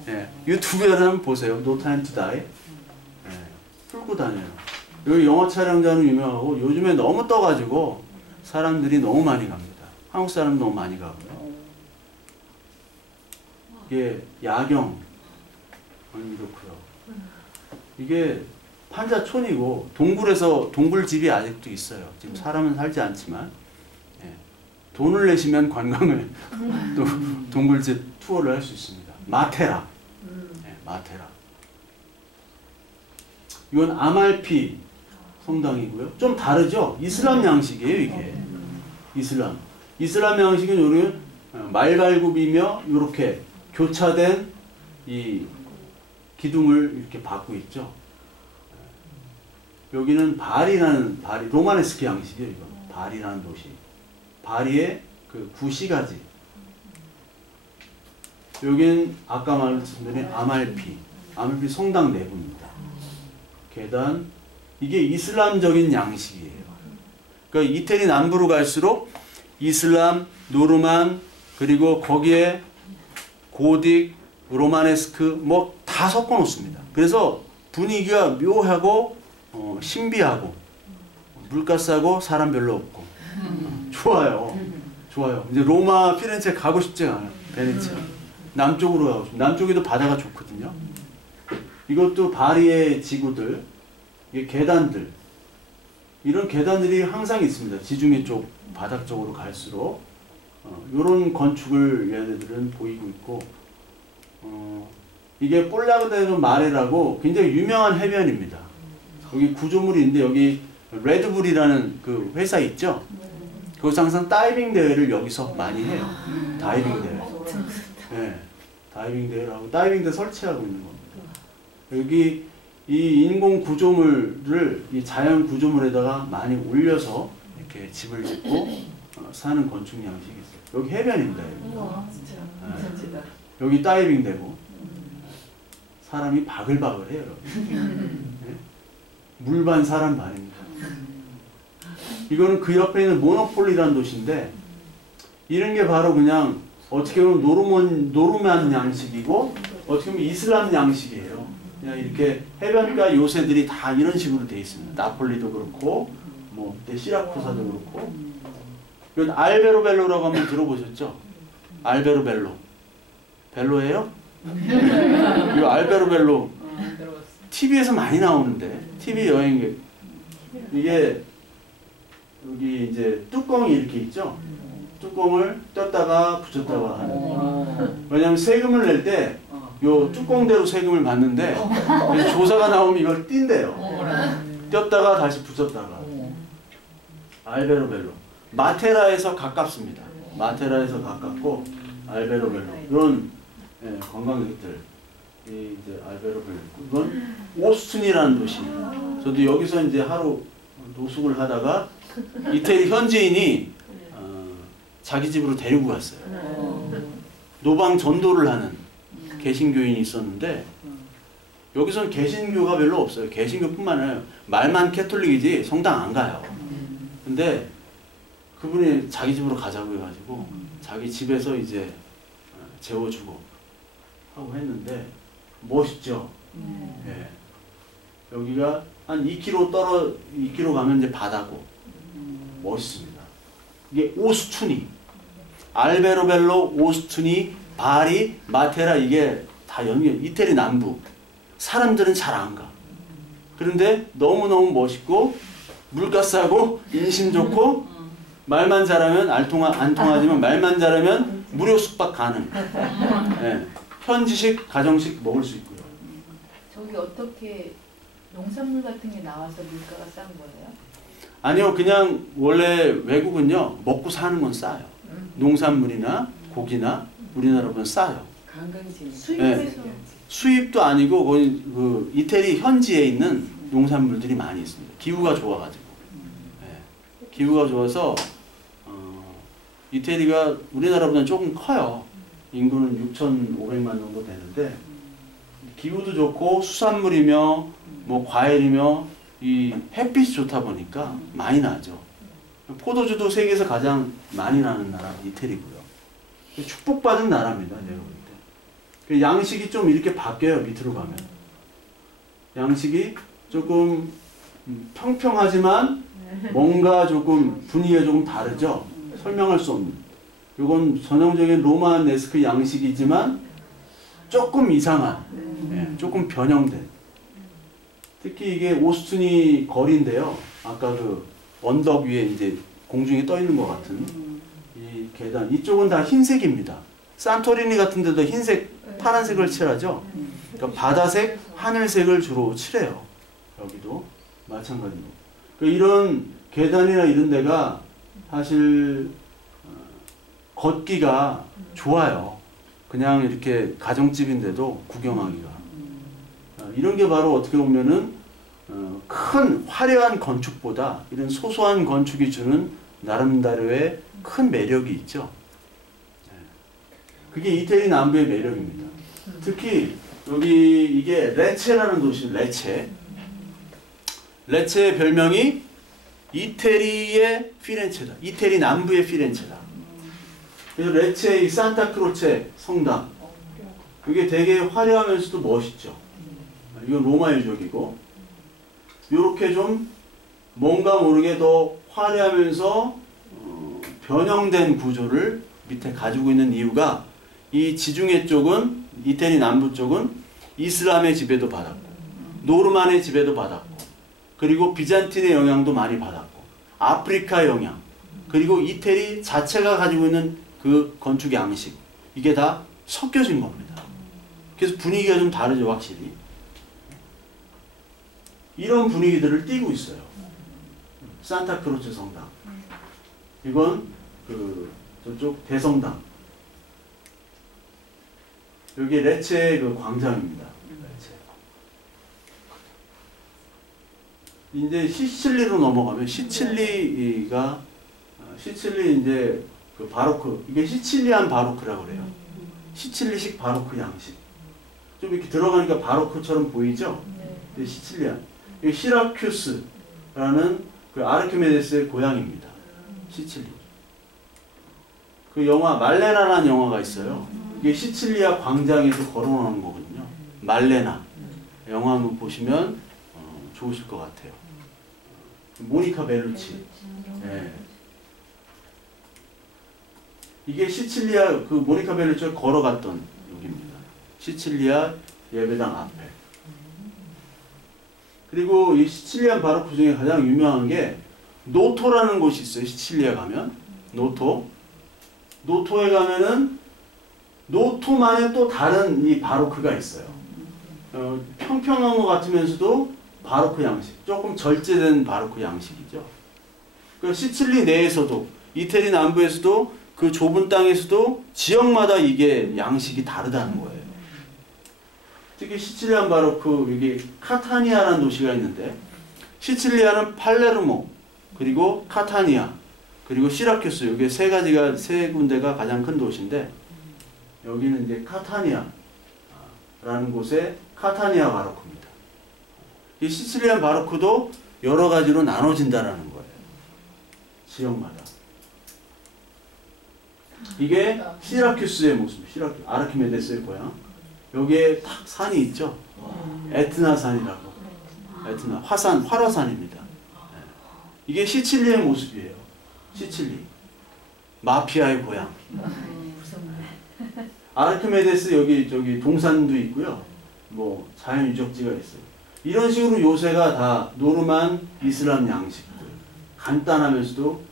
예, 유튜브에서 한번 보세요. No Time to Die. 예, 훑고 다녀요. 여기 영화 촬영장은 유명하고 요즘에 너무 떠가지고 사람들이 너무 많이 갑니다. 한국 사람 너무 많이 가고요. 이게 야경 이렇고요. 이게 판자촌이고 동굴에서 동굴집이 아직도 있어요. 지금 사람은 살지 않지만, 예, 돈을 내시면 관광을 또 동굴집 투어를 할 수 있습니다. 마테라, 예, 마테라. 이건 아말피 성당이고요. 좀 다르죠? 이슬람 양식이에요, 이게. 이슬람 양식은 요런 말발굽이며 이렇게 교차된 이 기둥을 이렇게 받고 있죠. 여기는 바리라는, 로마네스크 양식이에요, 이거. 바리라는 도시. 바리의 그 구시가지. 여기는 아까 말씀드린 아말피 성당 내부입니다. 계단, 이게 이슬람적인 양식이에요. 그러니까 이태리 남부로 갈수록 이슬람, 노르만, 그리고 거기에 고딕, 로마네스크 뭐 다 섞어 놓습니다. 그래서 분위기가 묘하고 신비하고 물가 싸고 사람 별로 없고 좋아요. 좋아요. 이제 로마, 피렌체 가고 싶지 않아요. 베네치아. 남쪽으로 가고 싶어요. 남쪽에도 바다가 좋거든요. 이것도 바리의 지구들, 이게 계단들, 이런 계단들이 항상 있습니다. 지중해 쪽 바닥 쪽으로 갈수록 이런 건축을 얘네들은 보이고 있고, 이게 볼라그데노 마레라고 굉장히 유명한 해변입니다. 여기 구조물이 있는데 여기 레드불이라는 그 회사 있죠? 거기서 항상 다이빙 대회를 여기서 많이 해요. 다이빙 대회. 네, 다이빙 대회를 하고 다이빙 대 설치하고 있는 겁니다. 여기 이 인공 구조물을 이 자연 구조물에다가 많이 올려서 이렇게 집을 짓고 사는 건축 양식이 있어요. 여기 해변입니다. 여기. 우와, 진짜. 네. 여기 다이빙 되고 사람이 바글바글해요. 네? 물반 사람 반입니다. 이거는 그 옆에 있는 모노폴리라는 도시인데 이런 게 바로 그냥 어떻게 보면 노르만 양식이고 어떻게 보면 이슬람 양식이에요. 그냥 이렇게 해변가 요새들이 다 이런 식으로 돼 있습니다. 나폴리도 그렇고 뭐 시라쿠사도 그렇고. 이건 알베로벨로라고 한번 들어보셨죠? 알베로벨로. 벨로예요? 이거 알베로벨로 TV에서 많이 나오는데 TV 여행객 이게 여기 이제 뚜껑이 이렇게 있죠? 뚜껑을 떴다가 붙였다가 하는. 왜냐면 세금을 낼 때 요 뚜껑대로 세금을 받는데 조사가 나오면 이걸 띈대요. 떴다가 다시 붙였다가. 알베로벨로. 마테라에서 가깝습니다. 마테라에서 가깝고 알베로벨로. 이런 관광객들. 이제 알베로벨로. 이건 오스틴이라는 도시입니다. 저도 여기서 이제 하루 노숙을 하다가 이태리 현지인이 자기 집으로 데리고 갔어요. 노방 전도를 하는 개신교인이 있었는데 여기서는 개신교가 별로 없어요. 개신교뿐만 아니라 말만 캐톨릭이지 성당 안 가요. 근데 그분이 자기 집으로 가자고 해가지고 자기 집에서 이제 재워주고 하고 했는데 멋있죠. 예. 여기가 한 2km 가면 이제 바다고 멋있습니다. 이게 오스투니, 알베로벨로, 오스투니, 바리, 마테라 이게 다 연결. 이태리 남부. 사람들은 잘 안 가. 그런데 너무너무 멋있고 물가 싸고 인심 좋고 말만 잘하면 안 통하지만 말만 잘하면 무료 숙박 가능. 네. 현지식, 가정식 먹을 수 있고요. 저기 어떻게 농산물 같은 게 나와서 물가가 싼 거예요? 아니요. 그냥 원래 외국은요. 먹고 사는 건 싸요. 농산물이나 고기나 우리나라보다 싸요. 관광지 수입해서 수입도 아니고 거의 그 이태리 현지에 있는 농산물들이 많이 있습니다. 기후가 좋아가지고. 네. 기후가 좋아서 이태리가 우리나라보다 조금 커요. 인구는 6,500만 정도 되는데 기후도 좋고 수산물이며 뭐 과일이며 이 햇빛이 좋다 보니까 많이 나죠. 포도주도 세계에서 가장 많이 나는 나라 이태리고요. 축복받은 나라입니다. 내가 볼 때. 양식이 좀 이렇게 바뀌어요. 밑으로 가면. 양식이 조금 평평하지만 뭔가 조금 분위기가 조금 다르죠. 설명할 수 없는. 이건 전형적인 로마네스크 양식이지만 조금 이상한, 조금 변형된. 특히 이게 오스틴이 거리인데요. 아까 그 언덕 위에 이제 공중에 떠 있는 것 같은 이 계단. 이쪽은 다 흰색입니다. 산토리니 같은 데도 흰색, 파란색을 칠하죠. 그러니까 바다색, 하늘색을 주로 칠해요. 여기도 마찬가지로. 그러니까 이런 계단이나 이런 데가 사실 걷기가 좋아요. 그냥 이렇게 가정집인데도 구경하기가. 이런 게 바로 어떻게 보면은 큰 화려한 건축보다 이런 소소한 건축이 주는 나름대로의 큰 매력이 있죠. 그게 이태리 남부의 매력입니다. 특히 여기 이게 레체라는 도시, 레체. 레체의 별명이 이태리의 피렌체다. 이태리 남부의 피렌체다. 그래서 레체의 산타크로체 성당. 이게 되게 화려하면서도 멋있죠. 이건 로마 일족이고, 이렇게 좀 뭔가 모르게 더 화려하면서 변형된 구조를 밑에 가지고 있는 이유가 이 지중해 쪽은, 이태리 남부 쪽은 이슬람의 지배도 받았고 노르만의 지배도 받았고 그리고 비잔틴의 영향도 많이 받았고 아프리카 영향 그리고 이태리 자체가 가지고 있는 그 건축 양식 이게 다 섞여진 겁니다. 그래서 분위기가 좀 다르죠. 확실히. 이런 분위기들을 띠고 있어요. 산타크로체 성당. 이건 그 저쪽 대성당. 여기 레체의 그 광장입니다. 레체. 이제 시칠리로 넘어가면 시칠리가 시칠리 이제 그 바로크 이게 시칠리안 바로크라고 그래요. 시칠리식 바로크 양식. 좀 이렇게 들어가니까 바로크처럼 보이죠? 네. 시칠리안. 이 시라큐스라는 그 아르키메데스의 고향입니다. 시칠리. 그 영화 말레나라는 영화가 있어요. 이게 시칠리아 광장에서 걸어놓은 거거든요. 말레나. 영화 한번 보시면 좋으실 것 같아요. 모니카 벨루치. 네. 이게 시칠리아 그 모니카 벨루치가 걸어갔던 여기입니다. 시칠리아 예배당 앞에. 그리고 이 시칠리안 바로크 중에 가장 유명한 게 노토라는 곳이 있어요. 시칠리아 가면 노토에 가면은 노토만의 또 다른 이 바로크가 있어요. 평평한 것 같으면서도 바로크 양식, 조금 절제된 바로크 양식이죠. 그 시칠리 내에서도 이태리 남부에서도 그 좁은 땅에서도 지역마다 이게 양식이 다르다는 거예요. 특히 시칠리안 바로크 여기 카타니아라는 도시가 있는데 시칠리아는 팔레르모 그리고 카타니아 그리고 시라큐스 이게 세 군데가 가장 큰 도시인데 여기는 이제 카타니아라는 곳의 카타니아 바로크입니다. 이 시칠리안 바로크도 여러 가지로 나눠진다라는 거예요. 지역마다. 이게 시라큐스의 모습, 아르키메데스의 고향. 여기에 딱 산이 있죠. 에트나 산이라고. 에트나 활화산입니다. 이게 시칠리의 모습이에요. 시칠리. 마피아의 고향. 아르키메데스 여기 동산도 있고요. 뭐 자연 유적지가 있어요. 이런 식으로 요새가 다 노르만 이슬람 양식들. 간단하면서도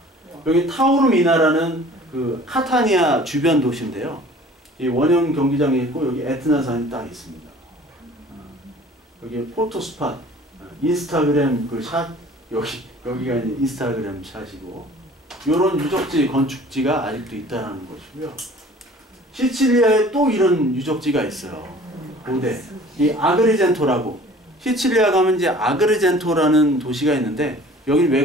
여기 타우르미나라는 그 카타니아 주변 도시인데요. 이 원형 경기장이 있고 여기 에트나산이 딱 있습니다. 여기 포토스팟, 인스타그램 그 샷 여기가 이제 인스타그램 샷이고 이런 유적지 건축지가 아직도 있다는 것이고요. 시칠리아에 또 이런 유적지가 있어요. 고대 이 아그리젠토라고 시칠리아 가면 이제 아그리젠토라는 도시가 있는데 여기는 왜